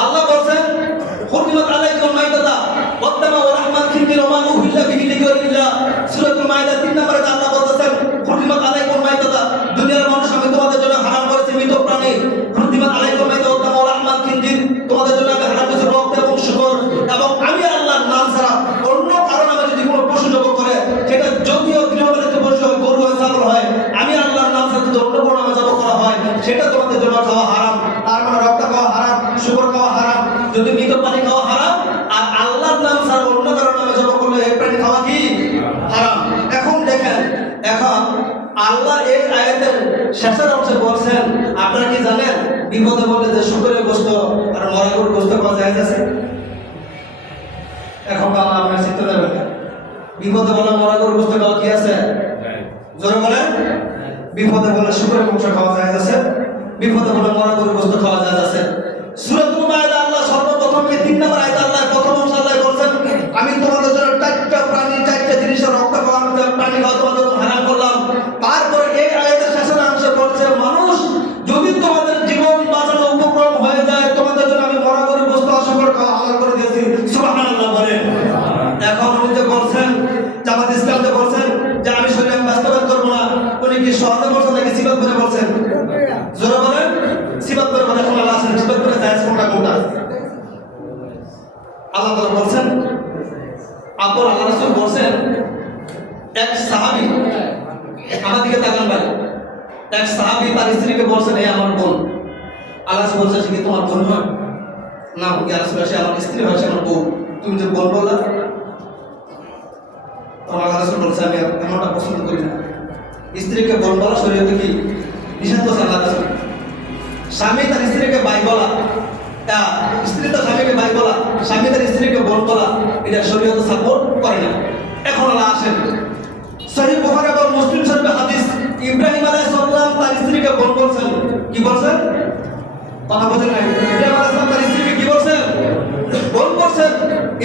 আল্লাহ বলেন, হুরমাত আলাইকুমুল মাইতাতু ওয়াদ দামু ওয়া লাহমাল খিনজির ওয়া মা উহিল্লা বিহি লিগাইরিল্লাহ। সূরাতুল মায়েদা 3 নম্বরে আল্লাহ বলেছেন, হুরমাত আলাইকুমুল মাইতাতু, দুনিয়ার মানুষ আমি তোমাদের জন্য হারাম করেছি মৃত প্রাণী। হুরমাত আলাইকুমুল মাইতাতু ওয়াদ দামু ওয়া লাহমাল খিনজির, তোমাদের জন্য আমি হারাম করেছি রক্ত এবং শুকর, এবং আমি আল্লাহর নাম ছাড়া অন্য কারো নামে যদি কোনো পশু জবাই করে, সেটা যদিও গৃহপালিত পশু হয়, গরু হয়, ছাগল হয়, আমি আল্লাহর নাম ছাড়া যদি অন্য কোনো নামে জবাই করা হয়, সেটা তোমাদের জন্য খাওয়া হারাম। তার মানে রক্ত খাওয়া হারাম, শুকর খাওয়া হারাম, যদি মৃত প্রাণী খাওয়া হারাম, আর আল্লাহর নাম ছাড়া অন্য কারো নামে জবাই করলে এই প্রাণী খাওয়া কি হারাম। এখন দেখেন, এখন আল্লাহ এই আয়াতের শেষের অংশে বলছেন, আপনারা কি জানেন বিপদে বলে যে শুকরের গোশত আর মরা গরুর গোশত খাওয়া জায়েজ আছে? এখন আমরা চিন্তা করবেন না, বিপদে বলে মরা গরুর গোশত খাওয়া কি আছে? জোরে বলেন, বিপদে বলে শুকরের মাংস খাওয়া জায়েজ আছে, বিপদে বলে মরা গরুর গোশত খাওয়া জায়েজ আছে। সূরাতুল মায়েদা আল্লাহ সর্বপ্রথম এই 3 নম্বর আয়াতে আল্লাহ প্রথম অংশে আল্লাহ বলেন, আমি তোমাদের জন্য 4টা প্রাণী, 4টা জিনিসের রক্ত খাওয়া, প্রাণী খাওয়া তোমাদের জন্য হারাম করলাম। তারপরে এই আয়াতের শেষের অংশে বলছে, মানুষ যদি তোমাদের জীবন বাঁচানো উপক্রম হয়ে যায়, তোমাদের জন্য আমি মরা গরুর গোশত আর শুকর খাওয়া হালাল করে দিয়েছি। সুবহানাল্লাহ বলেন। এখন উনি যে বলছেন, জামাত ইসলাম যে বলছেন যে আমি শরীয়ত বাস্তবায়ন করবো না, উনি কি সহজে বলছেন নাকি সিফাত করে বলছেন? জোরে বলেন, সিফাত করে বলেন। এখন আল্লাহ আছেন, সিফাত করে জায়েজ কোনটা? আল্লাহ তাআলা বলছেন, আল্লাহ রাসূল বলছেন, এক সাহাবী, আমার দিকে তাকান ভাই, এক সাহাবী তার স্ত্রীকে বলছেন, এই আমার বোন। আল্লাহ রাসূল বলছেন, সে কি তোমার বোন হয়? না, ইয়া রাসূল, সে আমার স্ত্রী হয়, সে আমার বউ। তুমি যে বোন বললা, আল্লাহ রাসূল বলছেন, আমি এমনটা পছন্দ করি না। স্ত্রীকে বোন বলা শরীয়তে কি নিষেধ করছে আল্লাহ রাসূল। স্বামী তার স্ত্রীকে ভাই বলা, স্ত্রী তার স্বামীকে ভাই বলা, স্বামী তার স্ত্রীকে বোন বলা, এটা শরীয়তে সাপোর্ট করে না। এখন আল্লাহ আসেন, সহিহ বুখারী এবং মুসলিম শরীফে হাদিস, ইব্রাহিম আলাইহিস সালাম তার স্ত্রীকে বোন বলছেন। কি বলছেন? কথা বলেন না। ইব্রাহিম আলাইহিস সালাম তার স্ত্রীকে কি বলছেন? বোন বলছেন।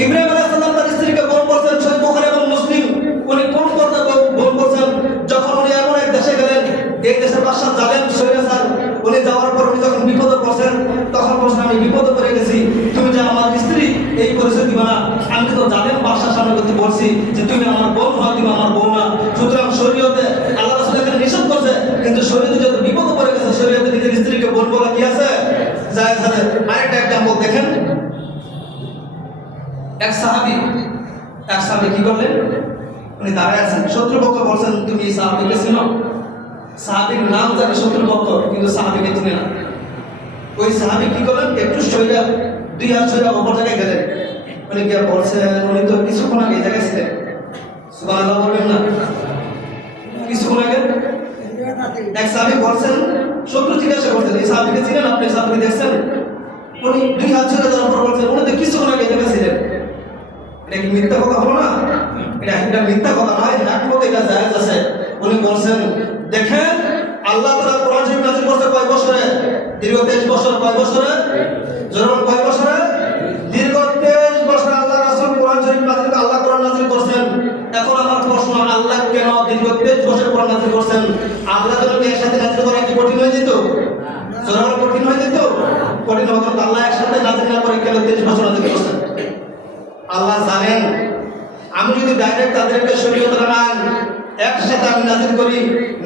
ইব্রাহিম আলাইহিস সালাম তার স্ত্রীকে বোন বলছেন। সহিহ বুখারী এবং মুসলিম। উনি কোন কথা বোন বলছেন? যখন উনি এমন এক দেশে গেলেন, এই দেশের বাদশা জালেম স্বৈরাচার, উনি যাওয়ার পর উনি যখন বিপদে পড়ছেন, তখন বলছেন, আমি বিপদে পড়ে গেছি, তুমি যে আমার স্ত্রী এই পরিচয় দিবা না। আমি তো জালেম বাদশার সামনে করতে বলছি যে তুমি আমার বোন হয়, তুমি আমার বউ না। সুতরাং শরীয়তে আল্লাহ রাসূল এখানে নিষেধ করছে, কিন্তু শরীয়তে যত বিপদে পড়ে গেছে, শরীয়তে নিজের স্ত্রীকে বোন বলা কি আছে? জায়েজ আছে। আরেকটা এক্সাম্পল দেখেন, এক সাহাবী কি করলেন? উনি দাঁড়ায় আছেন, শত্রুপক্ষ বলছেন, তুমি এই সাহাবীকে চিনো? সাহাবীর নাম জানে শত্রুপক্ষ, কিন্তু সাহাবীকে চিনে না। ওই সাহাবী কি করলেন, একটু সইরা দুই হাত সইরা অপর জায়গায় গেলেন। উনি কে বলছেন, উনি তো কিছুক্ষণ আগে এই জায়গায় ছিলেন। সুবহানাল্লাহ বলবেন না? কিছুক্ষণ আগে এক সাহাবী বলছেন, শত্রু জিজ্ঞাসা করছেন, এই সাহাবীকে চিনেন আপনি? সাহাবীকে দেখছেন? উনি দুই হাত সইরা যাওয়ার পর বলছেন, উনি তো কিছুক্ষণ আগে এই জায়গায় ছিলেন। এটা কি মিথ্যা কথা হলো না? এটা মিথ্যা কথা নয়, একমত এটা জায়েজ আছে। উনি বলছেন, দেখেন আল্লাহ তাআলা কোরআন শরীফ নাযিল করছে কয় বছরে? দীর্ঘ 23 বছর। কয় বছরে? জোরে কয় বছরে? দীর্ঘ 23 বছর আল্লাহ রাসূল কোরআন শরীফ নাযিল করে, আল্লাহ কোরআন নাযিল করছেন। এখন আমার প্রশ্ন, আল্লাহ কেন দীর্ঘ 23 বছর কোরআন নাযিল করছেন? আল্লাহ যদি একসাথে নাযিল করা কি কঠিন হয়ে যেত? জোরে কঠিন হয়ে যেত? কঠিন হতো না। আল্লাহ একসাথে নাযিল না করে কেন 23 বছর নাযিল করছেন? আল্লাহ জানেন আমি যদি ডাইরেক্ট তাদেরকে শরীয়তের আইন একসাথে আমি নাযিল করি,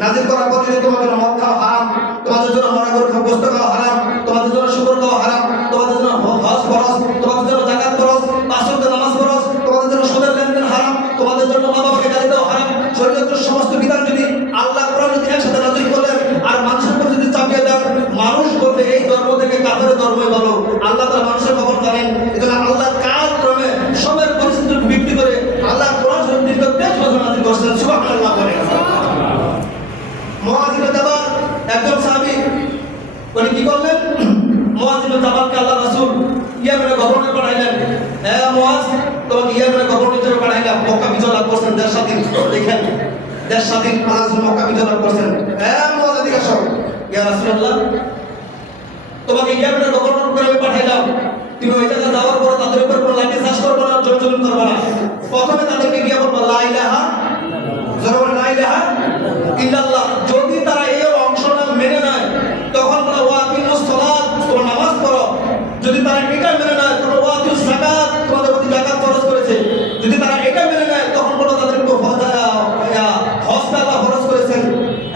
নাযিল করার পর যদি তোমাদের মদ খাওয়া হারাম, তোমাদের জন্য মরা গরু গোশত খাওয়া হারাম, তোমাদের জন্য শুকর খাওয়া হারাম, তোমাদের জন্য হজ ফরজ, তোমাদের জন্য যাকাত ফরজ, পাঁচ ওয়াক্ত নামাজ ফরজ, তোমাদের জন্য সুদের লেনদেন হারাম, তোমাদের জন্য মা বাবাকে গালি দেওয়া হারাম, শরীয়তের সমস্ত বিধান যদি আল্লাহ কোরআন যদি একসাথে নাযিল করলেন আর মানুষের উপর যদি চাপিয়ে দেন, মানুষ বলবে এই ধর্ম থেকে কাফের ধর্মই ভালো। আল্লাহ তাআলা মানুষের খবর জানেন। এজন্য আল্লাহ কালক্রমে সবের পরিস্থিতি বিক্রি করে আল্লাহ কোরআন শরীফ দীর্ঘ 23 বছর নাযিল করেছেন। সুবহানাল্লাহ বলেন। মুআয ইবনে জাবাল একজন সাহাবী, উনি কি করলেন? মুআয ইবনে জাবালকে আল্লাহ রাসূল ইয়ামেনের গভর্নর পাঠাইলেন। হ্যাঁ মুআয, তোমাকে ইয়ামেনের গভর্নর হিসেবে পাঠাইলাম। মক্কা বিজয় লাভ করছেন, দেশ স্বাধীন। দেখেন দেশ স্বাধীন, আল্লাহ রাসূল মক্কা বিজয় লাভ করছেন। হ্যাঁ মুআয এদিকে আসো। ইয়া রাসূলুল্লাহ, তোমাকে ইয়ামেনের গভর্নর করে আমি পাঠাইলাম। তুমি ওই জায়গায় যাওয়ার পর তাদের উপর কোনো লাঠি চাষ করবে না, জোর জুলুম করবে না। প্রথমে তাদেরকে গিয়ে বলবো লা ইলাহা, জোরে বলো লা ইলাহা ইল্লাল্লাহ। যদি তারা এই অংশটা মেনে নেয় তখন বলো ওয়া আকিমুস সালাত, তোমরা নামাজ পড়ো। যদি তারা এটা মেনে নেয় তখন ওয়া আতুস যাকাত, তোমাদের প্রতি যাকাত ফরজ করেছে। যদি তারা এটা মেনে নেয় তখন বলো তাদের উপর হজ আল্লাহ ফরজ করেছেন।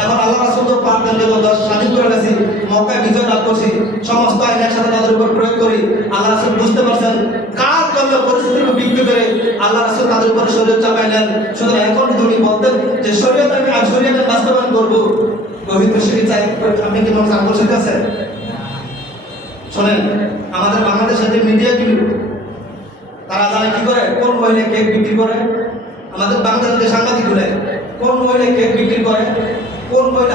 এখন আল্লাহ রাসূল তো পারতেন যে দেশ স্বাধীন করে নিয়েছি, মক্কায় বিজয় লাভ করছি, সমস্ত আইন একসাথে তাদের উপর প্রয়োগ করি। আল্লাহ রাসূল বুঝতে পারছেন কার জন্য পরিস্থিতিকে বিক্রি করে আল্লাহ রাসূল তাদের উপর শরীয়ত চাপাইলেন। সুতরাং এখন যদি উনি বলতেন যে শরীয়ত আমি শরীয়তের বাস্তবায়ন করব, গভীর বিষয়টি চাই। আপনি কি মনে চান বলতে আছেন? শোনেন, আমাদের বাংলাদেশের যে মিডিয়াগুলো তারা জানে কি করে, কোন মহিলা কেক বিক্রি করে। আমাদের বাংলাদেশের সাংবাদিকগুলো কোন মহিলা কেক বিক্রি করে, কোন মহিলা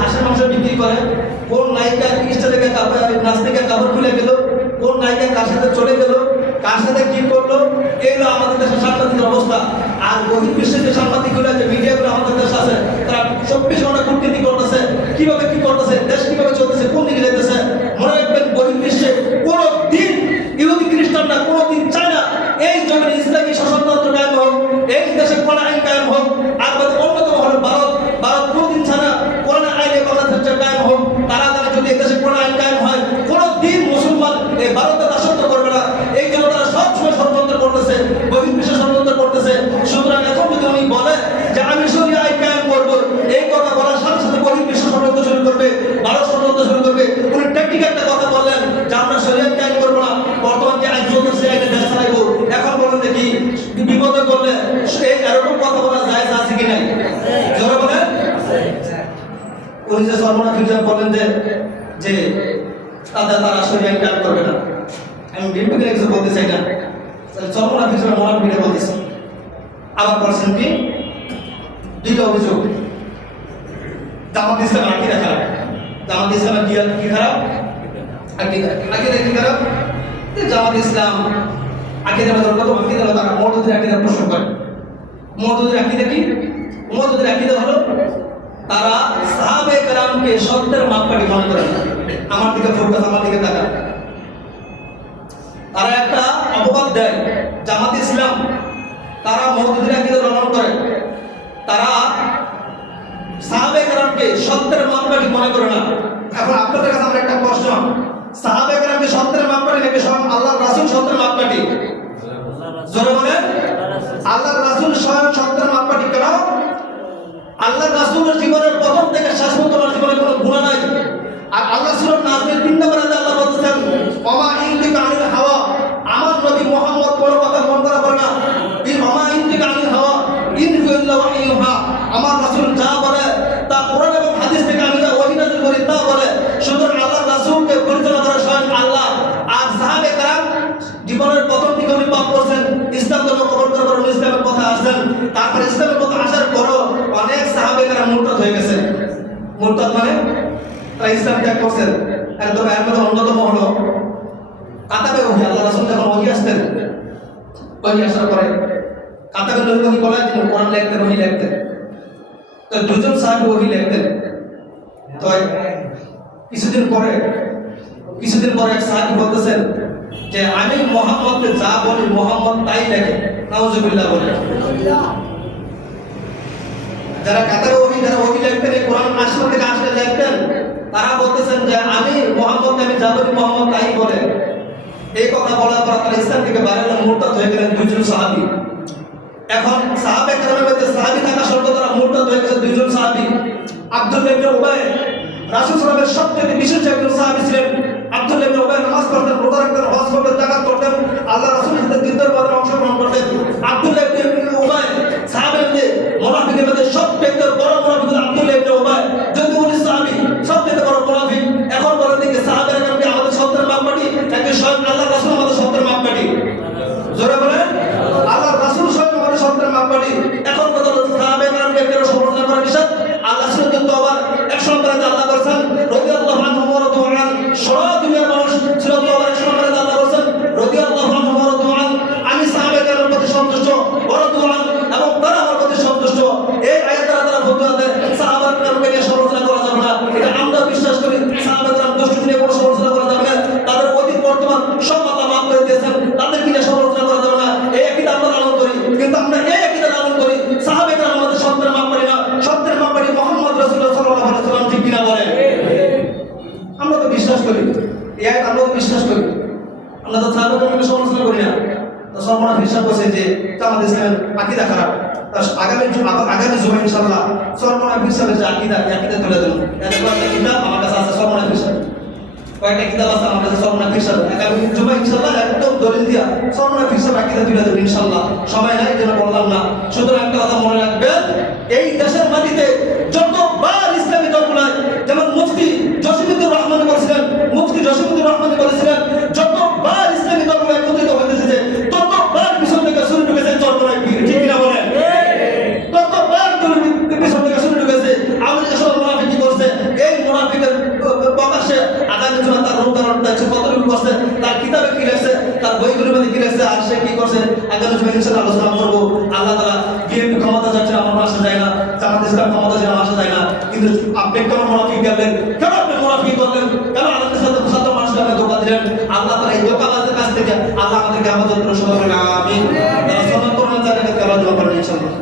হাঁসের মাংস বিক্রি করে, কোন নায়িকা স্টেজে নাচতে কাপড় খুলে গেল, কোন নায়িকা কার সাথে চলে গেল, কার সাথে কি করলো, এগুলো আমাদের দেশের সাংবাদিকের অবস্থা। আর বহির্বিশ্বের যে সাংবাদিকগুলো যে মিডিয়াগুলো আমাদের দেশে আছে, তারা 24 ঘন্টা কূটনীতি করতেছে, কিভাবে কি করতেছে, দেশ কিভাবে চলতেছে, কোন দিকে যেতেছে। মনে রাখবেন বহির্বিশ্বে কোনো দিন ইহুদি খ্রিস্টানরা কোনোদিন চায় না এই জমিনে ইসলামী শাসনতন্ত্র কায়েম হোক, এই দেশে কোরআন আইন কায়েম হোক। আর অন্যতম হলো ভারত কোনোদিন চায় না কোরআন আইনে বাংলাদেশের কায়েম হোক। তারা জানে যদি এই দেশে কোরআন আইন কায়েম হয় কোনো দিন মুসলমান এই ভারতে দাসত্ব করবে না। এই জন্য তারা সবসময় ষড়যন্ত্র করতেছে, বহির্বিশ্বে ষড়যন্ত্র করতেছে। সুতরাং এখন যদি উনি বলে যে আমি শরীয়ত আইন কায়েম করবো, এই কথা বলার সাথে সাথে বহির্বিশ্ব ষড়যন্ত্র শুরু করবে, ভারত ষড়যন্ত্র শুরু করবে। উনি টেকনিক্যাল একটা কথা বললেন যে আমরা শরীয়ত কায়েম করবো না, বর্তমান যে আইন চলতেছে আইনে দেশ চালাইবো। এখন বলেন দেখি বিপদে করলে এরকম কথা বলা যায় আছে কি নাই? জোরে বলেন। উনি যে সর্বনা ফিরজান বলেন যে তারা শরীয়ত কায়েম করবে না, আমি বিপদে কিছু বলতে চাই না, সর্বনা ফিরজান মহান ভিড়ে বলতেছি। আবার বলছেন কি দুইটা অভিযোগ, জামাত ইসলাম আকীদা খারাপ। জামাত ইসলামের কি খারাপ? আকীদা কি খারাপ? জামাত ইসলাম আকীদার কথা কত আকীদা হলো, তারা মুতাজিলা আকীদা পোষণ করে। মুতাজিলা আকীদা কি? মুতাজিলা আকীদা হলো তারা সাহাবায়ে কেরামকে সত্যের মাপকাঠি মনে করে না। আমার দিকে ফোকাস, আমার দিকে তাকান। তারা একটা অপবাদ দেয় জামাত ইসলাম, তারা মুতাজিলা আকীদা গ্রহণ করে, তারা সাহাবায়ে কেরামকে সত্যের মাপকাঠি মনে করে না। এখন আপনাদের কাছে আমার একটা প্রশ্ন, সাহাবায়ে কেরামকে সত্যের মাপকাঠি নাকি স্বয়ং আল্লাহর রাসূল সত্যের মাপকাঠি? জোরে বলেন। আল্লাহর রাসূল স্বয়ং সত্যের মাপকাঠি কেন? আল্লাহর রাসূলের জীবনের প্রথম থেকে শেষ পর্যন্ত ওনার জীবনে কোনো গুনাহ নাই। আর আল্লাহ সূরা নাজমের 3 নম্বরে আল্লাহ বলতেছেন ওমা ইনতিকা আনিল হাওয়া, আমার নবী মুহাম্মদ কোনো কথা মন করা করে না। ওমা ইনতিকা আনিল হাওয়া ইন হুয়া ইল্লা ওয়াহয়ুহা, আমার রাসূল যা বলে তা কোরআন এবং হাদিস থেকে আমি যা ওহী নাযিল করি তা বলে। সুতরাং আল্লাহর রাসূলকে পরিচালনা করা এরা মুরতাদ হয়ে গেছে। মুরতাদ মানে তারা ইসলাম ত্যাগ করছেন। একদম এর মধ্যে অন্যতম হলো কাতাবে ওহী। আল্লাহ রাসূল যখন ওহী আসতেন, ওহী আসার পরে কাতাবে নবী ওহী বলায় তিনি কোরআন লিখতেন, ওহী লিখতেন। তো দুজন সাহাবী ওহী লিখতেন। তো কিছুদিন পরে এক সাহাবী বলতেছেন যে আমি মুহাম্মদকে যা বলি মুহাম্মদ তাই লেখে। নাউজুবিল্লাহ বলে। যারা কাতারে ওহী লিখতেন, এই কোরআন আসমান থেকে আসলে লিখতেন, তারা বলতেছেন যে আমি যা বলি মুহাম্মদ তাই বলে। এই কথা বলার পর তারা ইসলাম থেকে বাইরে হলেন, মুরতাদ হয়ে গেলেন দুইজন সাহাবী। এখন সাহাবে কেরামের মধ্যে সাহাবী থাকা সত্ত্বেও তারা মুরতাদ হয়ে গেছে দুইজন সাহাবী। আব্দুল্লাহ ইবনে উবাই রাসূল সাল্লাল্লাহু আলাইহি ওয়াসাল্লামের সবচেয়ে বিশেষ একজন সাহাবী ছিলেন। আব্দুল্লাহ ইবনে উবাই নামাজ পড়তেন, রোজা রাখতেন, হজ করতেন, যাকাত করতেন, আল্লাহ রাসূলের সাথে দিন দরবারে অংশগ্রহণ করতেন। আব্দুল্লাহ ইবনে উবাই সাহাবের মধ্যে মুনাফিকের মধ্যে সবচেয়ে বড় মুনাফিক আব্দুল্লাহ ইবনে উবাই। যদি উনি সাহাবী, সবচেয়ে বড় মুনাফিক। এখন বলেন দেখি সাহাবের নামটি আমাদের সত্যের মাপকাঠি নাকি স্বয়ং আল্লাহ রাসূল আমাদের সত্যের মাপকাঠি? জোরে বলেন, আল্লাহ রাসূল স্বয়ং আমাদের সত্যের মাপকাঠি। এখন কথা হচ্ছে সাহাবে কেরামকে কেন সমালোচনা করা নিষেধ? আল্লাহ রাসূল কিন্তু আবার এক সম্প্রদায় আল্লাহ বলেছেন রাদিয়াল্লাহু আনহু ওয়া রাদু আন, সারা দুনিয়ার মানুষ ছিল তো আবার এক সম্প্রদায় আল্লাহ বলেছেন রাদিয়াল্লাহু আনহু ওয়া রাদু আন, আমি সাহাবে কেরামের প্রতি সন্তুষ্ট, ওয়া রাদু আন, এবং তারা আমার প্রতি সন্তুষ্ট। এই আয়াত দ্বারা তারা ফতোয়া দেয় সাহাবা কেরামকে নিয়ে সমালোচনা করা যাবে না। এটা আমরা বিশ্বাস করি। সাহাবা কেরাম দুষ্ট নিয়ে কোনো সমালোচনা করা যাবে না। তাদের অতীত বর্তমান সব আল্লাহ মাফ করে দিয়েছেন, তাদেরকে নিয়ে সমালোচনা করা যাবে না। এই আকীদা আমরা লালন করি। কিন্তু আমরা এই আকীদা লালন করি সাহাবে কেরাম আমাদের সত্যের মাপকাঠি না, সত্যের মাপকাঠি মুহাম্মদ রাসূলুল্লাহ সাল্লাল্লাহু আলাইহি ওয়াসাল্লাম। ঠিক কিনা বলেন? আমরা তো বিশ্বাস করি, এই আয়াত আমরা তো বিশ্বাস করি। আমরা তো সাহাবা কেরামকে সমালোচনা করি না। তো সর্বনাশ হিসাব করছে যে জামাত ইসলামের আকীদা খারাপ। আগামী জুমা ইনশাআল্লাহ সর্বনাশ হিসাবে যে আকীদা তুলে দেব। একটা কিতাব আমার কাছে আছে, সর্বনাশ হিসাবে কয়েকটা কিতাব আছে আমার কাছে সর্বনাশ হিসাবে। আগামী জুমা ইনশাআল্লাহ একদম দলিল দিয়া সর্বনাশ হিসাবে আকীদা তুলে দেব ইনশাআল্লাহ। সবাই নাই যেন বললাম না। সুতরাং একটা কথা মনে রাখবেন, এই দেশের মাটিতে যতবার ইসলামী দলগুলোয়, যেমন মুফতি জসিমুদ্দিন রহমানী বলেছিলেন যতবার ইসলামী দলগুলো একত্রিত হইতেছে ততবার পিছন থেকে শুরু ঢুকেছে চরমনায় পীর। ঠিক কিনা বলেন? ততবার পিছন থেকে শুরু ঢুকেছে। আমাদের সব মুনাফিক কি করছে? এই মুনাফিকের প্রকাশ্যে আগামী জন্য তার রূপধারণ দেখছে, কতটুকু করছে, তার কিতাবে কি লেখছে, তার বইগুলোর মধ্যে কি লেখছে, আর সে কি করছে আগামী জন্য ইনশাআল্লাহ আলোচনা করবো। আল্লাহ তাআলা বিএনপি ক্ষমতা যাচ্ছে, আমার আসা যায় না, জামাত ইসলাম ক্ষমতা যাচ্ছে, আসা যায় না। কিন্তু আপনি কেন মুনাফিক গেলেন? কেন আপনি মুনাফিক করলেন? কেন আমাদের সাথে মানুষকে আপনি ধোঁকা দিলেন? আল্লাহ তাআলা এই ধোঁকাবাজদের কাছ থেকে আল্লাহ আমাদেরকে হেফাজত করে। আমিন। যারা সনাতন জাতিকে হেফাজত করেন ইনশাআল্লাহ।